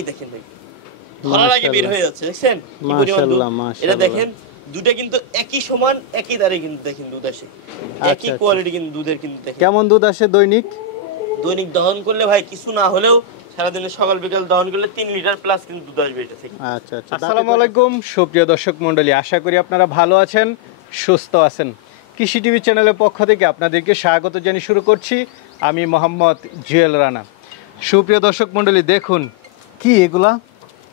দেখেন ভাই ধরার আগে বের হয়ে যাচ্ছে দেখছেন কি পরিমাণ দুধ। এটা দেখেন দুধটা কিন্তু একই সমান একই দারে কিন্তু দেখেন দুধ আসে একই কোয়ালিটি কিন্তু দুধের কিন্তু দেখেন কেমন দুধ আসে দৈনিক দহন করলে ভাই কিছু না হলেও সারাদিনে সকাল বিকাল দহন করলে 3 লিটার প্লাস কিন্তু দুধ আসবে এটা থেকে। আচ্ছা আচ্ছা। আসসালামু আলাইকুম সুপ্রিয় দর্শক মণ্ডলী, আশা করি আপনারা ভালো আছেন, সুস্থ আছেন। কৃষি টিভি চ্যানেলের পক্ষ থেকে আপনাদেরকে স্বাগত জানিয়ে শুরু করছি আমি মোহাম্মদ জুয়েল রানা। সুপ্রিয় দর্শক মণ্ডলী, দেখুন কি এগুলা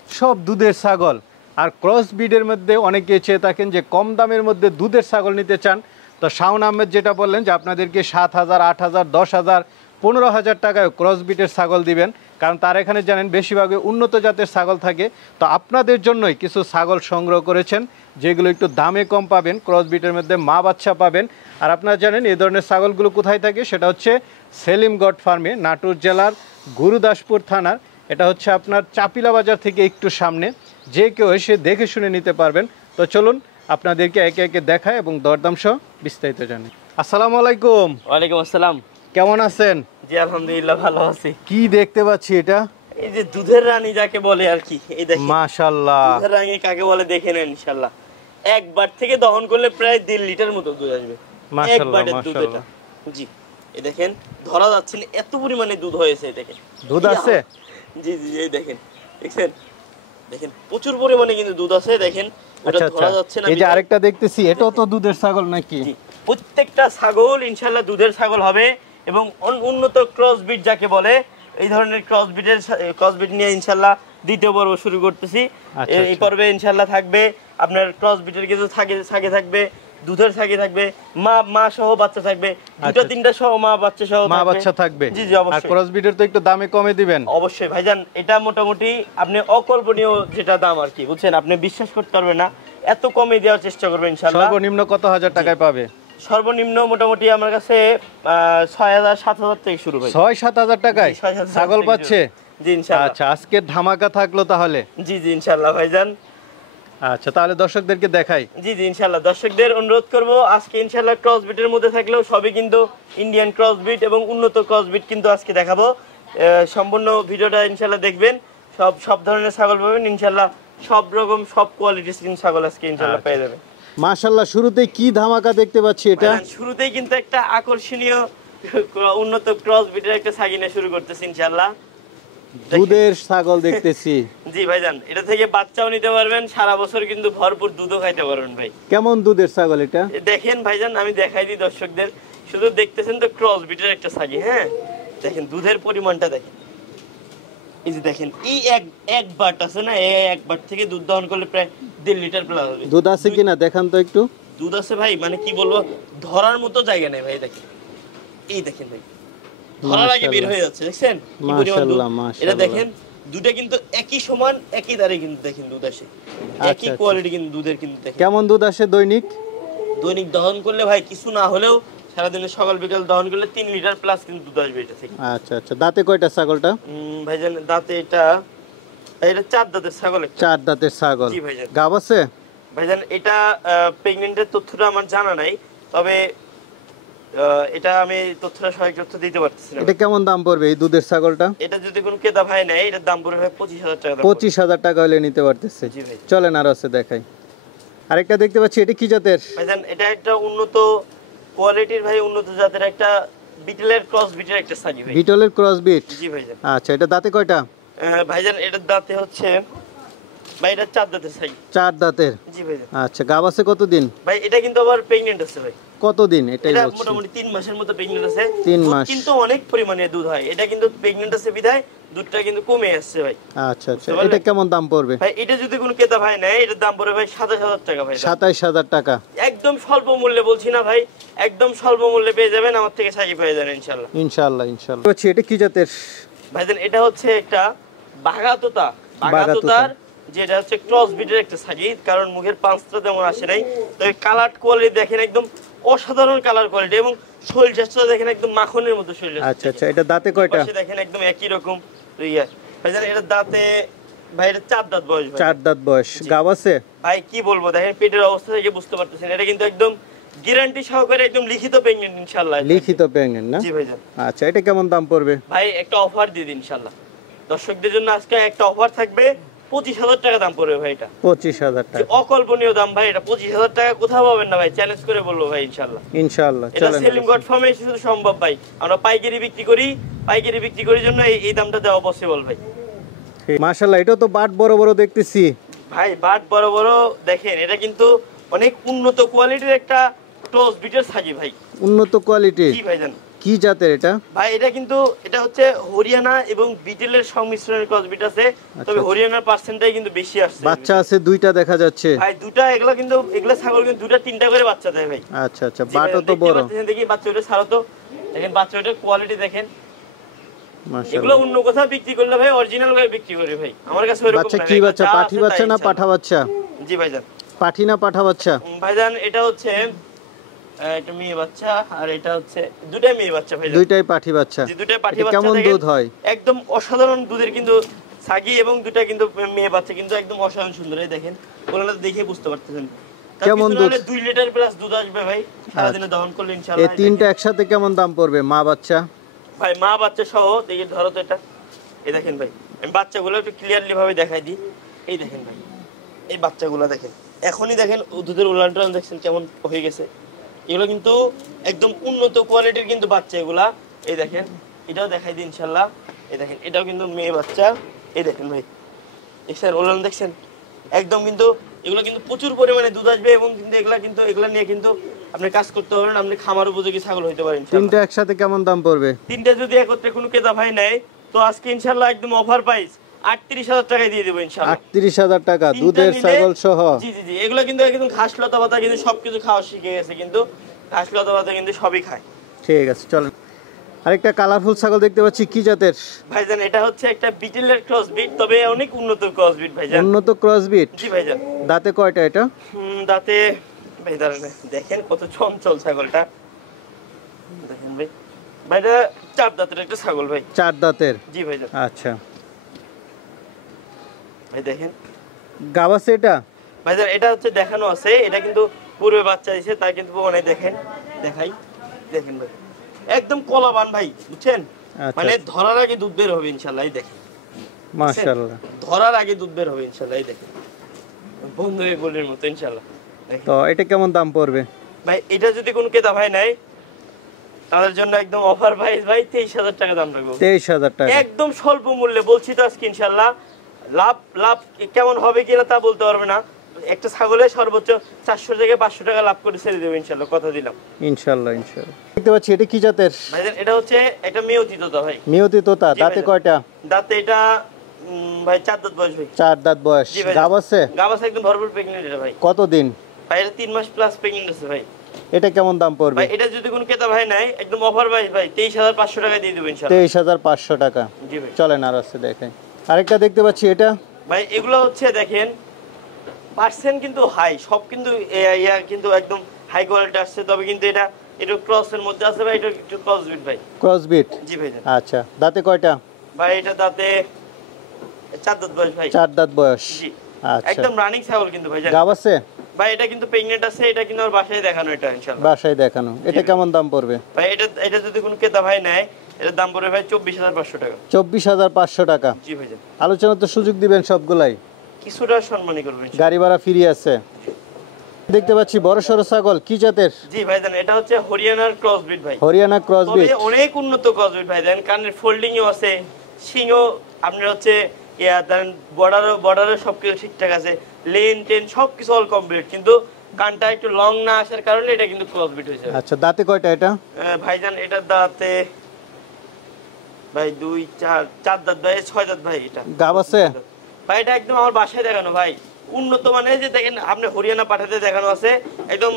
সব দুধের ছাগল। আর ক্রস ব্রিডের মধ্যে অনেকে চেয়ে থাকেন যে কম দামের মধ্যে দুধের ছাগল নিতে চান, তো শাওন আহমেদ যেটা বললেন যে আপনাদেরকে 7,000, 8,000, 10,000, 15,000 টাকায় ক্রস ব্রিডের ছাগল দিবেন, কারণ তার এখানে জানেন বেশিরভাগই উন্নত জাতের ছাগল থাকে। তো আপনাদের জন্যই কিছু ছাগল সংগ্রহ করেছেন যেগুলো একটু দামে কম পাবেন, ক্রস ব্রিডের মধ্যে মা বাচ্চা পাবেন। আর আপনারা জানেন এই ধরনের ছাগলগুলো কোথায় থাকে, সেটা হচ্ছে সেলিমগড় ফার্মে, নাটোর জেলার গুরুদাসপুর থানার। এটা হচ্ছে আপনার চাপিলা বাজার থেকে একটু সামনে, যে কেউ এসে দেখে শুনে নিতে পারবেন। তো চলুন আপনাদেরকে একে একে দেখায় এবং দরদাম সহ বিস্তারিত জানাই। আসসালামু আলাইকুম। ওয়ালাইকুম আসসালাম। কেমন আছেন? জি আলহামদুলিল্লাহ ভালো আছি। কি দেখতে পাচ্ছি এটা? এই যে দুধের রানী যাকে বলে আর কি, এই দেখেন মাশাআল্লাহ। দুধের রানী কাকে বলে দেখে নেন ইনশাআল্লাহ। একবার থেকে দহন করলে প্রায় 1.5 লিটার মতো দুধ আসবে মাশাআল্লাহ একবারের দুধ এটা। মাশাআল্লাহ। জি এই দেখেন ধরা যাচ্ছে না এত পরিমাণে দুধ হয়েছে, দেখেন দুধ আছে। জি জি এই দেখেন, দেখছেন দেখেন প্রচুর পরিমাণে কিন্তু দুধ আছে। দেখেন ওটা আচ্ছা ধরা আচ্ছা, যাচ্ছে না। এই যে আরেকটা দেখতেছি, এটাও তো দুধের ছাগল নাকি? জি প্রত্যেকটা ছাগল ইনশাআল্লাহ দুধের ছাগল হবে এবং উন্নত ক্রস ব্রিড যাকে বলে, এই ধরনের ক্রস ব্রিড নিয়ে ইনশাআল্লাহ দ্বিতীয় পর্ব শুরু করতেছি। এই পর্বে ইনশাআল্লাহ থাকবে আপনার ক্রস ব্রিডের কিছু ছাগে থাকবে, দুধের ছাগে থাকবে, মা সহ বাচ্চা থাকবে, দুটো তিনটা সহ মা বাচ্চা সহ মা বাচ্চা থাকবে। জি জি অবশ্যই। আর ক্রস ব্রিডের তো একটু দামে কমে দিবেন। অবশ্যই ভাইজান, এটা মোটামুটি আপনি অকল্পনীয় যেটা দাম আর কি, বুঝছেন, আপনি বিশ্বাস করতে পারবেন না, এত কমে দেওয়ার চেষ্টা করবেন ইনশাআল্লাহ। সর্বনিম্ন কত হাজার টাকায় পাবে? সর্বনিম্ন মোটামুটি আমার কাছে 6,000 7,000 থেকে শুরু ভাই। 6-7 হাজার টাকায় ছাগল পাচ্ছে? জি ইনশাআল্লাহ। আচ্ছা, আজকে ধামাকা থাকলো তাহলে। জি জি ইনশাআল্লাহ ভাইজান। আচ্ছা, তাহলে দর্শকদেরকে দেখাই। জি জি ইনশাআল্লাহ দর্শকদের অনুরোধ করব, আজকে ইনশাআল্লাহ ক্রস ব্রিডের মধ্যে থাকলেও সবই কিন্তু ইন্ডিয়ান ক্রস ব্রিড এবং উন্নত ক্রস ব্রিড কিন্তু আজকে দেখাবো। সম্পূর্ণ ভিডিওটা ইনশাআল্লাহ দেখবেন, সব ধরনের ছাগল পাবেন ইনশাআল্লাহ, সব রকম সব কোয়ালিটির ছাগল আজকে ইনশাআল্লাহ পেয়ে যাবেন। মাশাআল্লাহ, শুরুতেই কি ধামাকা দেখতে পাচ্ছি এটা? শুরুতেই কিন্তু একটা আকর্ষণীয় উন্নত ক্রস ব্রিডের একটা ছাগিনা শুরু করতেছি ইনশাআল্লাহ। দুধের ছাগল দেখতেছি। জি ভাইজান, এটা থেকে বাচ্চাও নিতে পারবেন, সারা বছর কিন্তু ভরপুর দুধও খাইতে পারবেন ভাই। কেমন দুধের ছাগল এটা? দেখেন ভাইজান, আমি দেখাই দিই দর্শকদের, শুধু দেখতেছেন তো ক্রস ব্রিডের একটা ছাগি। হ্যাঁ দেখেন দুধের পরিমাণটা দেখেন, এই যে দেখেন এই এক বাট আছে না, এই এক বাট থেকে দুধ দহন করলে প্রায় 1.5 লিটার প্লাস হবে। দুধ আছে কিনা দেখান তো একটু। দুধ আছে ভাই, মানে কি বলবো, ধরার মতো জায়গা নেই ভাই। দেখেন এই দেখেন ভাই ধরার আগে বের হয়ে যাচ্ছে, দেখছেন কি পরিমাণ দুধ। এটা দেখেন দুধটা কিন্তু একই সমান একই দারে কিন্তু দেখেন দুধ আসে একই কোয়ালিটি কিন্তু দুধের কিন্তু দেখেন। কেমন দুধ আসে দৈনিক দহন করলে ভাই কিছু না হলেও সারাদিনে সকাল বিকাল দহন করলে 3 লিটার প্লাস কিন্তু দুধ আসবে এটা থেকে। আচ্ছা আচ্ছা, দাঁতে কয়টা ছাগলটা? ভাইজান দাঁতে এটা 4 দাঁতের ছাগল। 4 দাঁতের ছাগল। জি ভাইজান। গাব আছে? ভাইজান এটা প্রেগন্যান্টের তথ্যটা আমার জানা নাই, তবে এটা আমি তথ্যটা সঠিক তথ্য দিতে পারতেছি না। এটা কেমন দাম পড়বে এই দুধের ছাগলটা? এটা যদি কোনো ক্রেতা ভাই নেয়, এটার দাম পড়বে 25,000 টাকা। 25,000 টাকা হলে নিতে পারতেছে। জি ভাই। চলেন আর আছে দেখাই। আরেকটা দেখতে পাচ্ছি, এটা কি জাতের? ভাইজান এটা একটা উন্নত কোয়ালিটির ভাই, উন্নত জাতের একটা বিটলের ক্রস ব্রিডের একটা ছাগি ভাই। বিটলের ক্রস ব্রিড? জি ভাইজান। আচ্ছা, এটা দাঁতে কয়টা? ভাইজান এটার দাঁতে হচ্ছে ভাই, এটা 4 দাঁতের ছাগি। 4 দাঁতের? জি ভাইজান। আচ্ছা, গাব আছে কতদিন? ভাই এটা কিন্তু আবার প্রেগন্যান্ট আছে ভাই। কতদিন? এটাই এটা বলছি। মোটামুটি 3 মাসের মতো প্রেগন্যান্ট আছে। 3 মাস কিন্তু অনেক পরিমাণে দুধ হয়, এটা কিন্তু প্রেগন্যান্ট আছে বিধায় দুধটা কিন্তু কমে আসছে ভাই। আচ্ছা আচ্ছা, এটা কেমন দাম পড়বে? ভাই এটা যদি কোনো ক্রেতা ভাই নেয়, এটার দাম পড়বে ভাই 27,000 টাকা ভাই। 27,000 টাকা? একদম স্বল্প মূল্যে বলছি না ভাই, একদম স্বল্প মূল্যে পেয়ে যাবেন, আমার থেকে ছাগি পেয়ে যাবেন ইনশাআল্লাহ। ইনশাআল্লাহ ইনশাআল্লাহ। বলছি এটা কি জাতের? ভাইজান এটা হচ্ছে একটা বাগাতোতার, যেটা হচ্ছে ক্রস ব্রিডের একটা ছাগি, কারণ মুখের পাঁচটা তেমন আসে নাই, তবে কালার কোয়ালিটি দেখেন একদম অসাধারণ কালার কোয়ালিটি, এবং শরীর স্বাস্থ্য দেখেন একদম মাখনের মতো শরীর। আচ্ছা আচ্ছা, এটা দাঁতে কয়টা? দেখেন একদম একই রকম ইয়া। ভাইজান এটা দাঁতে ভাই, এটা 4 দাঁত বয়স ভাই। 4 দাঁত বয়স। গাব আছে? ভাই কি বলবো, দেখেন পেটের অবস্থা থেকে বুঝতে পারতেছেন, এটা কিন্তু একদম গ্যারান্টি সহকারে একদম লিখিত প্রেগন্যান্ট ইনশাআল্লাহ। লিখিত প্রেগন্যান্ট না? জি ভাইজান। আচ্ছা, এটা কেমন দাম পড়বে? ভাই একটা অফার দিয়ে দিন ইনশাআল্লাহ। দর্শকদের জন্য আজকে একটা অফার থাকবে, 25,000 টাকা দাম পড়বে ভাই। এটা 25,000 যে টাকা, অকল্পনীয় দাম ভাই। এটা 25,000 টাকা কোথাও পাবেন না ভাই, চ্যালেঞ্জ করে বলবো ভাই ইনশাআল্লাহ। ইনশাআল্লাহ। এটা চলেন সেলিম গড ফার্মে শুধু সম্ভব ভাই। আমরা পাইকারি বিক্রি করি, পাইকারি বিক্রি করার জন্য এই দামটা দেওয়া পসিবল ভাই। মাশাআল্লাহ, এটা তো বাট বড় বড় দেখতেছি ভাই। বাট বড় বড় দেখেন, এটা কিন্তু অনেক উন্নত কোয়ালিটির একটা ক্রস বিটের ছাগি ভাই। উন্নত কোয়ালিটির? জি ভাইজান। কি জাতের এটা ভাই? এটা কিন্তু এটা হচ্ছে হরিয়ানা এবং বিটেলের সংমিশ্রণের ক্রস বিট আছে, তবে হরিয়ানার পার্সেন্টটাই কিন্তু বেশি আসছে। বাচ্চা আছে দুইটা দেখা যাচ্ছে ভাই। দুটা, এগুলা কিন্তু এগুলা ছাগল কিন্তু দুটা তিনটা করে বাচ্চা দেয় ভাই। আচ্ছা আচ্ছা, বাটও তো বড়। দেখি বাচ্চা ওটা ছাড়ো তো, দেখেন বাচ্চা ওটার কোয়ালিটি দেখেন। এগুলো মাশাআল্লাহ। অন্য কোথাও বিক্রি করলে ভাই অরিজিনাল ভাবে বিক্রি করে ভাই, আমার কাছে ওরকম না। বাচ্চা কি বাচ্চা? পাঠি বাচ্চা না পাঠা বাচ্চা? জি ভাইজান। পাঠি না পাঠা বাচ্চা? ভাইজান এটা হচ্ছে একটা মেয়ে বাচ্চা, আর এটা হচ্ছে দুটাই মেয়ে বাচ্চা ভাইজান। দুইটাই পাঠি বাচ্চা? জি, দুটাই পাঠি এটা বাচ্চা। কেমন দুধ হয়? একদম অসাধারণ দুধের কিন্তু ছাগি, এবং দুটা কিন্তু মেয়ে বাচ্চা, কিন্তু একদম অসাধারণ সুন্দর। এই দেখেন, ওগুলো দেখে বুঝতে পারতেছেন কেমন দুধ। 2 লিটার প্লাস দুধ আসবে ভাই সারাদিনে দহন করলে ইনশাআল্লাহ। এই তিনটা একসাথে কেমন দাম পড়বে মা বাচ্চা? ভাই মা বাচ্চা সহ দেখি, ধরো তো এটা। এই দেখেন ভাই, আমি বাচ্চাগুলো একটু ক্লিয়ারলি ভাবে দেখাই দিই। এই দেখেন ভাই, এই বাচ্চাগুলো দেখেন, এখনই দেখেন দুধের উলানটান দেখছেন কেমন হয়ে গেছে। এগুলো কিন্তু একদম উন্নত কোয়ালিটির কিন্তু বাচ্চা এগুলা। এই দেখেন, এটাও দেখাই দিই ইনশাআল্লাহ। এই দেখেন, এটাও কিন্তু মেয়ে বাচ্চা। এই দেখেন ভাই, দেখছেন উলান দেখছেন একদম, কিন্তু এগুলো কিন্তু প্রচুর পরিমাণে দুধ আসবে, এবং কিন্তু এগুলা নিয়ে কিন্তু আপনি কাজ করতে পারবেন, আপনি খামার উপযোগী ছাগল হইতে পারেন। তিনটা একসাথে কেমন দাম পড়বে? তিনটা যদি একত্রে কোনো ক্রেতা ভাই নেয়, তো আজকে ইনশাআল্লাহ একদম অফার প্রাইস 38,000 টাকায় দিয়ে দেবো ইনশাআল্লাহ। 38,000 টাকা দুধের ছাগল সহ? জি জি জি। এগুলো কিন্তু একদম ঘাস লতা পাতা কিন্তু সবকিছু খাওয়া শিখে গেছে, কিন্তু ঘাস লতা পাতা কিন্তু সবই খায়। ঠিক আছে, চলেন। আরেকটা কালারফুল ছাগল দেখতে পাচ্ছি, কি জাতের? ভাইজান এটা হচ্ছে একটা বিটেলের ক্রস বিট, তবে অনেক উন্নত ক্রস বিট ভাইজান। উন্নত ক্রস বিট? জি ভাইজান। দাঁতে কয়টা এটা? দাঁতে ভাই দাঁড়ান, দেখেন কত চঞ্চল ছাগলটা, দেখেন ভাই। ভাইটা 4 দাঁতের একটা ছাগল ভাই। 4 দাঁতের? জি ভাইজান। আচ্ছা ভাই দেখেন, গাব আছে এটা? ভাইজান এটা হচ্ছে দেখানো আছে, এটা কিন্তু পূর্বে বাচ্চা দিয়েছে, তাই কিন্তু মানে দেখেন, দেখাই, দেখেন ভাই একদম কলাবান ভাই, বুঝছেন? মানে ধরার আগে দুধ বের হবে ইনশাআল্লাহ। এই দেখেন মাশাআল্লাহ, ধরার আগে দুধ বের হবে ইনশাআল্লাহ। এই দেখেন, বন্ধু গোলের মতো ইনশাআল্লাহ। তো এটা কেমন দাম পড়বে ভাই? এটা যদি কোনো ক্রেতা ভাই নেয়, তাদের জন্য একদম অফার প্রাইস ভাই 23,000 টাকা দাম রাখবো। 23,000 টাকা একদম স্বল্প মূল্যে বলছি তো আজকে ইনশাআল্লাহ। লাভ লাভ কেমন হবে কিনা তা বলতে পারবে না, একটা ছাগলে সর্বোচ্চ 400 থেকে 500 টাকা লাভ করে ছেড়ে দেবো ইনশাআল্লাহ, কথা দিলাম। ইনশাআল্লাহ ইনশাআল্লাহ। দেখতে পাচ্ছি, এটা কি জাতের? ভাইজান এটা হচ্ছে একটা মেয়তি তোতা ভাই। মেয়তি তোতা? দাঁতে কয়টা? দাঁতে এটা ভাই 4 দাঁত বয়স ভাই। 4 দাঁত বয়স। গাব আছে? গাব আছে, একদম ভরপুর প্রেগন্যান্ট এটা ভাই। কতদিন? ভাই এটা 3 মাস প্লাস প্রেগন্যান্ট আছে ভাই। এটা কেমন দাম পড়বে ভাই? এটা যদি কোনো ক্রেতা ভাই নেয়, একদম অফার প্রাইস ভাই 23,500 টাকা দিয়ে দেব ইনশাআল্লাহ। 23,500 টাকা? জি ভাই। চলেন আর আছে দেখেন। আরেকটা দেখতে পাচ্ছি, এটা ভাই এগুলো হচ্ছে দেখেন পার্সেন্ট কিন্তু হাই, সব কিন্তু কিন্তু একদম হাই কোয়ালিটি আসছে, তবে কিন্তু এটা একটু ক্রসের মধ্যে আছে ভাই, এটা একটু ক্রস বিট ভাই। Cross breed? জি ভাই। আচ্ছা, দাঁতে কয়টা? ভাই এটা দাঁতে 4 দাঁত বয়স ভাই। 4 দাঁত বয়স? জি। আচ্ছা, একদম রানিং ছাগল কিন্তু ভাই। গাব আছে? ভাই এটা কিন্তু প্রেগন্যান্ট আছে, এটা কিন্তু আর বাসায় দেখানো, এটা ইনশাআল্লাহ বাসায় দেখানো। এটা কেমন দাম পড়বে ভাই? এটা যদি কোনো ক্রেতা ভাই নেয়, এটার দাম পড়বে ভাই 24,500 টাকা। 24,500 টাকা? জি ভাইজান। আলোচনা তো সুযোগ দিবেন সবগুলাই? কিছুটা সম্মানই করবেন। গাড়ি ভাড়া ফ্রি আছে? দেখতে পাচ্ছি বড় সরো ছাগল, কি জাতের? জি ভাইজান এটা হচ্ছে হরিয়ানার ক্রস বিট ভাই। Haryana cross bit? তবে অনেক উন্নত ক্রস বিট ভাইজান, কানের ফোল্ডিং ও আছে, সিংও আপনার হচ্ছে বর্ডারও সবকিছু ঠিকঠাক আছে, লেন টেন সবকিছু অল কমপ্লিট, কিন্তু কানটা একটু লং না আসার কারণে এটা কিন্তু ক্রস বিট হয়েছে। আচ্ছা, দাঁতে কয়টা এটা? ভাইজান এটা দাঁতে ভাই 2 4 দাঁত ভাই, 6 দাঁত ভাই। এটা গাব আছে? ভাই এটা একদম আমার বাসায় দেখানো ভাই, উন্নত মানে, যে দেখেন আপনি হরিয়ানা পাঠাতে দেখানো আছে, একদম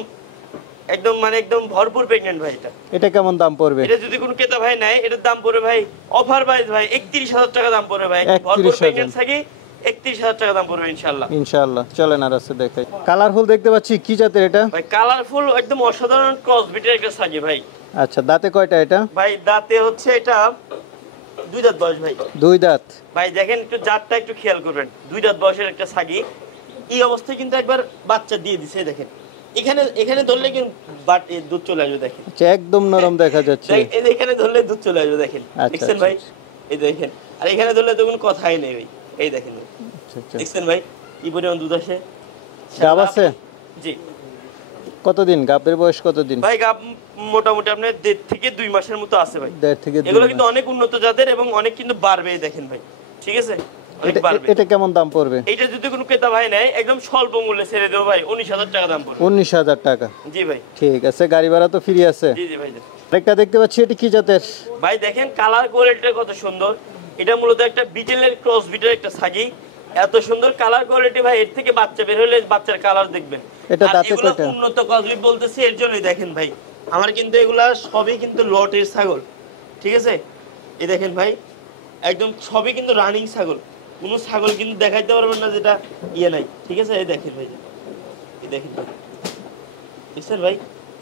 একদম মানে একদম ভরপুর প্রেগন্যান্ট ভাই। এটা কেমন দাম পড়বে? এটা যদি কোনো ক্রেতা ভাই নেয়, এটার দাম পড়বে ভাই অফার প্রাইস ভাই 31,000 টাকা দাম পড়বে ভাই। ভরপুর প্রেগন্যান্ট থাকি 31,000 টাকা দাম পড়বে ইনশাআল্লাহ। ইনশাআল্লাহ। চলেন আর আছে দেখাই। কালারফুল দেখতে পাচ্ছি, কি জাতের এটা? ভাই কালারফুল একদম অসাধারণ ক্রস বিটের একটা ছাগি ভাই। আচ্ছা, দাঁতে কয়টা এটা? ভাই দাঁতে হচ্ছে এটা 2 দাঁত বয়স ভাই। 2 দাঁত? ভাই দেখেন একটু জাতটা একটু খেয়াল করবেন, 2 দাঁত বয়সের একটা ছাগি, এই অবস্থায় কিন্তু একবার বাচ্চা দিয়ে দিছে। দেখেন এখানে ধরলে কিন্তু দুধ চলে আসবে, দেখেন। আচ্ছা, একদম নরম দেখা যাচ্ছে। এখানে ধরলে দুধ চলে আসবে, দেখেন। দেখছেন ভাই? এই দেখেন, আর এখানে ধরলে তো কোনো কথাই নেই ভাই। এই দেখেন ভাই, আচ্ছা আচ্ছা। দেখছেন ভাই কি পরিমাণ দুধ আসে। গাব আছে? জি কতদিন গাবের বয়স কতদিন? ভাই গাব মোটামুটি আপনার 1.5 থেকে 2 মাসের মতো আছে ভাই। 1.5 থেকে 2 এগুলো কিন্তু মাস। অনেক উন্নত জাতের এবং অনেক কিন্তু বাড়বে, দেখেন ভাই, ঠিক আছে, অনেক বাড়বে। এটা কেমন দাম পড়বে? এইটা যদি কোনো ক্রেতা ভাই নেয় একদম স্বল্প মূল্যে ছেড়ে দেবো ভাই, 19,000 টাকা দাম পড়বে। 19,000 টাকা? জি ভাই। ঠিক আছে, গাড়ি ভাড়া তো ফ্রি আছে? জি জি ভাই। আরেকটা দেখতে পাচ্ছি, এটা কি জাতের? ভাই দেখেন কালার কোয়ালিটিটা কত সুন্দর। এটা মূলত একটা বিটেলের ক্রস বিটের একটা ছাগি। এত সুন্দর কালার কোয়ালিটি ভাই, এর থেকে বাচ্চা বের হলে বাচ্চার কালার দেখবেন। এটা আর দাঁতে এগুলো কয়টা? উন্নত ক্রসবিট বলতেছি এর জন্যই, দেখেন ভাই আমার কিন্তু এগুলা সবই কিন্তু লটের ছাগল, ঠিক আছে। এই দেখেন ভাই একদম সবই কিন্তু রানিং ছাগল, কোনো ছাগল কিন্তু দেখাইতে পারবেন না যেটা ইয়ে নাই, ঠিক আছে। এই দেখেন ভাই, এই দেখেন ভাই, দেখছেন ভাই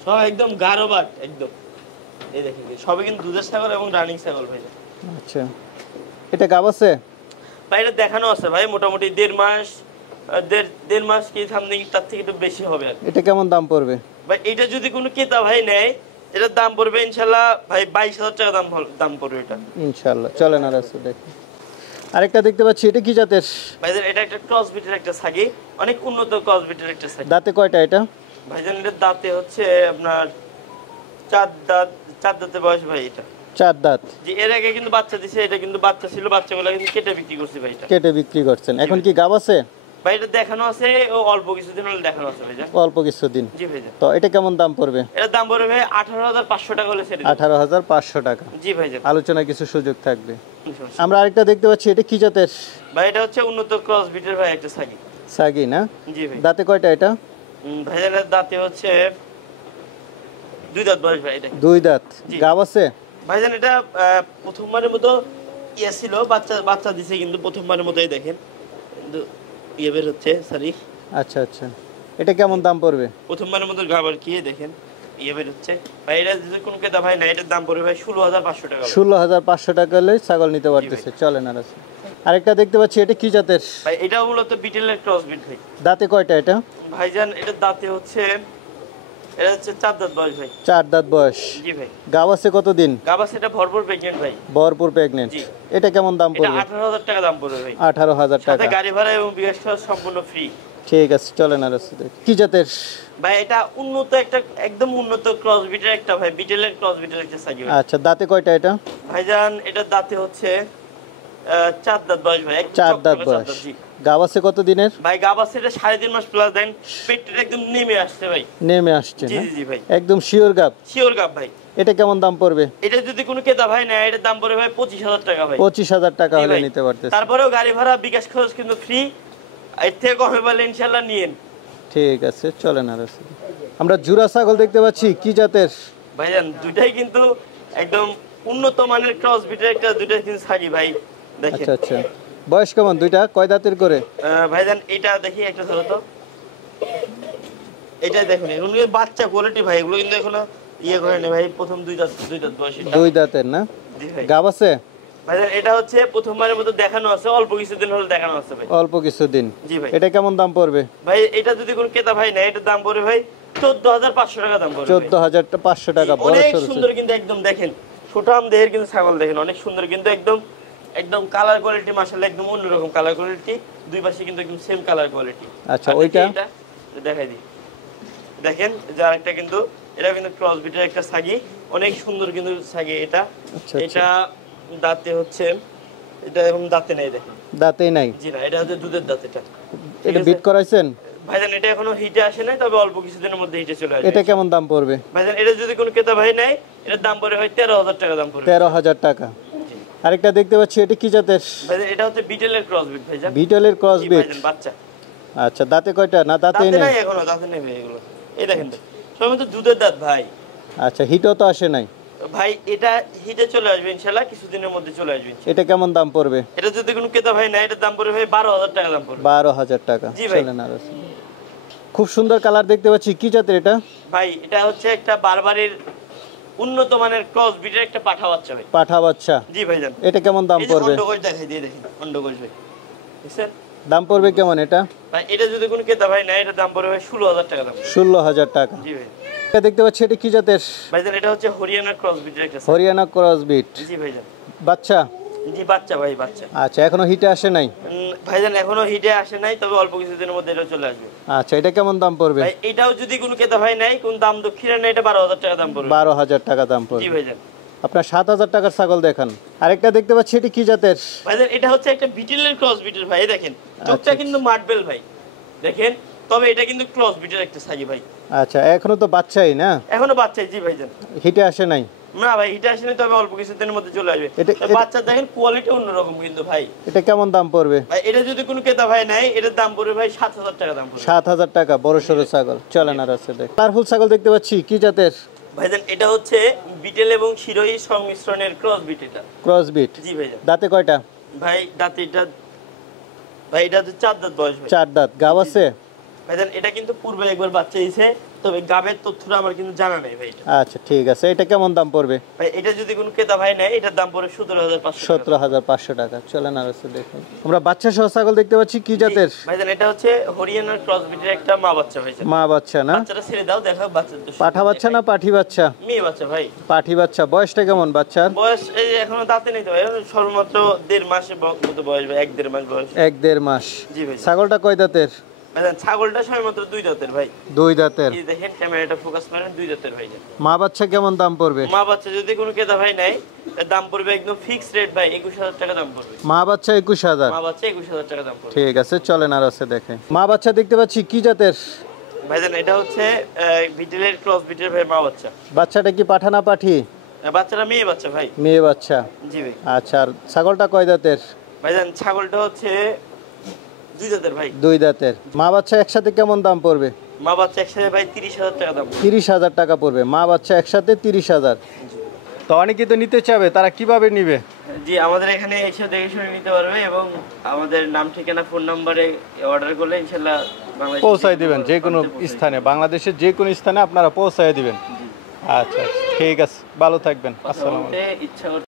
সব একদম গাঢ় বাট একদম। এই দেখেন ভাই, সবই কিন্তু দুধের ছাগল এবং রানিং ছাগল ভাই। আচ্ছা, এটা গাব আছে? ভাই এটা দেখানো আছে ভাই, মোটামুটি 1.5 মাস কি সামথিং, তার থেকে একটু বেশি হবে আর কি। এটা কেমন দাম পড়বে? ভাই এটা যদি কোনো ক্রেতা ভাই নেয় এটার দাম পড়বে ইনশাল্লাহ ভাই 22,000 টাকা দাম পড়বে এটা ইনশাআল্লাহ। চলেন আর আছে দেখি। আরেকটা দেখতে পাচ্ছি, এটা কি জাতের? ভাইজান এটা একটা ক্রস বিটের একটা ছাগি, অনেক উন্নত ক্রস বিটের একটা ছাগি। দাঁতে কয়টা এটা? ভাইজান এটার দাঁতে হচ্ছে আপনার 4 দাঁতে বয়স ভাই এটা। 4 দাঁত? যে এর আগে কিন্তু বাচ্চা দিছে, এটা কিন্তু বাচ্চা ছিল, বাচ্চাগুলো কিন্তু কেটে বিক্রি করছি ভাই এটা। কেটে বিক্রি করছেন? এখন কি গাব আছে? ভাই এটা দেখানো আছে, ও অল্প কিছুদিন হলে দেখানো আছে ভাইজান। অল্প কিছুদিন? জি ভাইজান। তো এটা কেমন দাম পড়বে? এটার দাম পড়বে ভাই 18,500 টাকা হলে ছেড়ে দেব। 18,500 টাকা? জি ভাইজান। আলোচনা কিছু সুযোগ থাকবে। আমরা আরেকটা দেখতে পাচ্ছি, এটা কি জাতের? ভাই এটা হচ্ছে উন্নত ক্রস বিটের ভাই একটা ছাগি। সাগি না? জি ভাই। দাঁতে কয়টা এটা? ভাইজানের দাঁতে হচ্ছে 2 দাঁত বয়স ভাই এটা। 2 দাঁত? জি। গাব আছে? ভাইজান এটা প্রথমবারের মতো ইয়ে ছিল, বাচ্চা দিছে কিন্তু প্রথমবারের মতোই দেখেন কিন্তু ইয়ে বের হচ্ছে সরি। আচ্ছা আচ্ছা, এটা কেমন দাম পড়বে? প্রথমবারের মতো গাবার কি দেখেন ইয়ে বের হচ্ছে ভাই। এটা যদি কোনো ক্রেতা ভাই না, এটার দাম পড়বে ভাই 16,500 টাকা। 16,500 টাকা হলে ছাগল নিতে পারতেছে। চলেন আর আছে। আরেকটা দেখতে পাচ্ছি, এটা কি জাতের? ভাই এটা মূলত বিটেলের ক্রস বিট ভাই। দাঁতে কয়টা এটা? ভাইজান এটার দাঁতে হচ্ছে এটা হচ্ছে 4 দাঁত বয়স ভাই। 4 দাঁত বয়স? জি ভাই। গাব আছে কতদিন? গাবা সেটা ভরপুর প্রেগন্যান্ট ভাই। ভরপুর প্রেগনেন্ট? জি। এটা কেমন দাম এটা পড়বে? 18,000 টাকা দাম পড়বে ভাই। 18,000 সাথে টাকা? গাড়ি ভাড়া এবং বিকাশ খরচ সম্পূর্ণ ফ্রি। ঠিক আছে, চলেন আর আছে দেখি। কি জাতের? ভাই এটা উন্নত একটা একদম উন্নত ক্রস বিটের একটা ভাই, বিটেলের ক্রস বিটের একটা ছাগি ভাই। আচ্ছা, দাঁতে কয়টা এটা? ভাইজান এটার দাঁতে হচ্ছে 4 দাঁত বয়স ভাই। 4 দাঁত বয়স? জি। গাব আছে কত দিনের? ভাই গাবা সেটা 3.5 মাস প্লাস দেন, পেটটা একদম নেমে আসছে ভাই। নেমে আসছে জি না? জি জি ভাই। একদম শিওর গাব? শিওর গাব ভাই। এটা কেমন দাম পড়বে? এটা যদি কোনো ক্রেতা ভাই নেয় এটার দাম পড়বে ভাই 25,000 টাকা ভাই। 25,000 টাকা জি হলে ভাই। নিতে পারতেছে? তারপরেও গাড়ি ভাড়া বিকাশ খরচ কিন্তু ফ্রি, এর থেকে কমে বলে ইনশাআল্লাহ নিয়েন। ঠিক আছে, চলেন আর আছে। আমরা জুরা ছাগল দেখতে পাচ্ছি, কি জাতের? ভাইজান দুটাই কিন্তু একদম উন্নত মানের ক্রস বিটের একটা, দুটাই কিন্তু ছাগি ভাই দেখেন। আচ্ছা আচ্ছা, বয়স কেমন দুইটা? কয় দাঁতের করে? ভাইজান এটা দেখি একটা ধরো তো, এটা দেখুন এখন কিন্তু বাচ্চা কোয়ালিটি ভাই, এগুলো কিন্তু এখনো ইয়ে করে না ভাই, প্রথম 2 দাঁত বয়স এটা। 2 দাঁতের না? জি ভাই। গাব আছে? ভাইজান এটা হচ্ছে প্রথমবারের মতো দেখানো আছে, অল্প কিছুদিন হলো দেখানো আছে ভাই। অল্প কিছুদিন? জি ভাই। এটা কেমন দাম পড়বে? ভাই এটা যদি কোনো ক্রেতা ভাই নেয় এটার দাম পড়বে ভাই 14,500 টাকা দাম পড়বে। 14,500 টাকা? বড় অনেক সরু? সুন্দর কিন্তু একদম দেখেন, ছোটাম দেহের কিন্তু ছাগল দেখেন অনেক সুন্দর কিন্তু একদম, একদম কালার কোয়ালিটি মাশাআল্লাহ একদম অন্যরকম কালার কোয়ালিটি, দুই পাশে কিন্তু একদম সেম কালার কোয়ালিটি। আচ্ছা, ওইটা দেখাই দিই, দেখেন যে আরেকটা কিন্তু এটা কিন্তু ক্রস বিটের একটা ছাগি, অনেক সুন্দর কিন্তু ছাগি এটা। আচ্ছা, এটা দাঁতে হচ্ছে, এটা এখন দাঁতে নাই দেখেন। দাঁতেই নাই? জি না, এটা হচ্ছে দুধের দাঁত এটা। এটা বিট করাইছেন? ভাইজান এটা এখনো হিটে আসে নাই, তবে অল্প কিছুদিনের মধ্যে হিটে চলে আসবে। এটা কেমন দাম পড়বে? ভাইজান এটা যদি কোনো ক্রেতা ভাই নেয় এটার দাম পড়বে ভাই 13,000 টাকা দাম পড়বে। 13,000 টাকা? জি। আরেকটা দেখতে পাচ্ছি, এটা কি জাতের? ভাইজান এটা হচ্ছে বিটেলের ক্রস বিট ভাইজান। বিটলের ক্রস জি বিট? ভাইজান বাচ্চা। আচ্ছা, দাঁতে কয়টা? না দাঁতেই দাঁতে নেই? নাই এখনো, দাঁতে নেই ভাই এগুলো। এই দেখেন ভাই সবই তো দুধের দাঁত ভাই। আচ্ছা, হিটও তো আসে নাই? ভাই এটা হিটে চলে আসবে ইনশাআল্লাহ, কিছুদিনের মধ্যে চলে আসবে ইনশাআল্লাহ। এটা কেমন দাম পড়বে? এটা যদি কোনো ক্রেতা ভাই নেয় এটার দাম পড়বে ভাই 12,000 টাকা দাম পড়বে। 12,000 টাকা? জি ভাই। চলেন আর আছে। খুব সুন্দর কালার দেখতে পাচ্ছি, কি জাতের এটা? ভাই এটা হচ্ছে একটা বারবারের উন্নত মানের ক্রস বিটের একটা পাঠা বাচ্চা ভাই। পাঠা বাচ্চা? জি ভাইজান। এটা কেমন দাম এই যে পড়বে? অন্ডকোষ দেখাই দিয়ে দেখেন, অন্ডকোষ ভাই দেখছেন? দাম পড়বে কেমন এটা? ভাই এটা যদি কোনো ক্রেতা ভাই নেয় এটার দাম পড়বে ভাই 16,000 টাকা দাম পড়বে। 16,000 টাকা? জি ভাই। এটা দেখতে পাচ্ছি, এটা কি জাতের? ভাইজান এটা হচ্ছে হরিয়ানা ক্রস বিটের একটা ছাগল। Haryana cross breed? জি ভাইজান। বাচ্চা? জি বাচ্চা ভাই, বাচ্চা। আচ্ছা, এখনো হিটে আসে নাই? ভাইজান এখনো হিটে আসে নাই, তবে অল্প কিছুদিনের মধ্যে এটা চলে আসবে। আচ্ছা, এটা কেমন দাম পড়বে? ভাই এটাও যদি কোনো ক্রেতা ভাই নাই, কোন দাম দক্ষিণে নাই, এটা 12,000 টাকা দাম পড়বে। 12,000 টাকা দাম জি পড়বে। ভাইজান। আপনার 7,000 টাকার ছাগল দেখান। আরেকটা দেখতে পাচ্ছি, এটি কি জাতের? ভাইজান এটা হচ্ছে একটা বিটেলের ক্রস বিটের ভাই, দেখেন চোখটা আচ্ছা। কিন্তু মার্বেল ভাই, দেখেন। তবে এটা কিন্তু ক্রস বিটের একটা ছাগি ভাই। আচ্ছা, এখনো তো বাচ্চাই না? এখনো বাচ্চা, জি ভাইজান। হিটে আসে নাই? না ভাই হিটে আসেনি, তবে অল্প কিছুদিনের মধ্যে চলে আসবে। এটা- বাচ্চা দেখেন কোয়ালিটি অন্যরকম কিন্তু ভাই। এটা কেমন দাম পড়বে? ভাই এটা যদি কোনো ক্রেতা ভাই নাই, এটার দাম পড়বে ভাই 7,000 টাকা দাম পড়বে। 7,000 টাকা, বড় সড়ো ছাগল। চলেন আর আছে দেখ। কালারফুল ছাগল দেখতে পাচ্ছি, কি জাতের? ভাইজান এটা হচ্ছে বিটেল এবং শিরোহী সংমিশ্রণের ক্রস বিট এটা। Cross breed. জি ভাইজান। দাঁতে কয়টা? ভাই দাঁতে এটা, ভাই এটা হচ্ছে 4 দাঁত বয়স ভাই। 4 দাঁত। গাব আছে? ভাইজান এটা কিন্তু পূর্বে একবার বাচ্চা দিয়েছে, তবে গাবের তথ্যটা আমার কিন্তু জানা নেই ভাই এটা। আচ্ছা, ঠিক আছে। এটা কেমন দাম পড়বে? ভাই এটা যদি কোনো ক্রেতা ভাই নেয়, এটার দাম পড়বে 17,500 টাকা। 17,500 টাকা। চলেন আর আছে দেখুন। আমরা বাচ্চা সহ ছাগল দেখতে পাচ্ছি, কি জাতের? ভাইজান এটা হচ্ছে হরিয়ানার ক্রস বিটের একটা মা বাচ্চা ভাইজান। মা বাচ্চা না? বাচ্চাটা ছেড়ে দাও, দেখো বাচ্চা তো পাঠা বাচ্চা না পাঠি বাচ্চা? মেয়ে বাচ্চা ভাই। পাঠি বাচ্চা। বয়সটা কেমন বাচ্চার? বয়স এই যে এখনো দাঁতে নেই তো ভাই, সর্বমাত্র 1.5 মাসের মতো বয়স ভাই, 1-1.5 মাস বয়স। 1-1.5 মাস। জি ভাই। ছাগলটা কয় দাঁতের? ভাইজান ছাগলটা সবেমাত্র 2 দাঁতের ভাই। 2 দাঁতের। এই দেখেন ক্যামেরাটা ফোকাস করেন, 2 দাঁতের ভাই। মা বাচ্চা কেমন দাম পড়বে? মা বাচ্চা যদি কোনো ক্রেতা ভাই নাই, এর দাম পড়বে একদম ফিক্সড রেট ভাই, 21,000 টাকা দাম পড়বে। মা বাচ্চা 21,000। মা বাচ্চা 21,000 টাকা দাম পড়বে। ঠিক আছে, চলেন আর আছে দেখে। মা বাচ্চা দেখতে পাচ্ছি, কি জাতের? ভাইজান এটা হচ্ছে বিটেলের ক্রস বিটের ভাই মা বাচ্চা। বাচ্চাটা কি পাঠা না পাঠি? বাচ্চাটা মেয়ে বাচ্চা ভাই। মেয়ে বাচ্চা। জি ভাই। আচ্ছা, আর ছাগলটা কয় দাঁতের? ভাইজান ছাগলটা হচ্ছে 2 দাঁতের ভাই। 2 দাঁতের। মা বাচ্চা একসাথে কেমন দাম পড়বে? মা বাচ্চা একসাথে ভাই 30,000 টাকা দাম পড়বে। 30,000 টাকা পড়বে। মা বাচ্চা একসাথে 30,000। তো অনেকেই তো নিতে চাবে, তারা কিভাবে নিবে? জি আমাদের এখানে এসে দেখে শুনে নিতে পারবে, এবং আমাদের নাম ঠিকানা ফোন নম্বরে অর্ডার করলে ইনশাআল্লাহ বাংলাদেশে পৌঁছায় দিবেন, যে কোনো স্থানে, বাংলাদেশের যে কোনো স্থানে আপনারা পৌঁছায় দিবেন। আচ্ছা, ঠিক আছে, ভালো থাকবেন। আসসালামু আলাইকুম। ইচ্ছা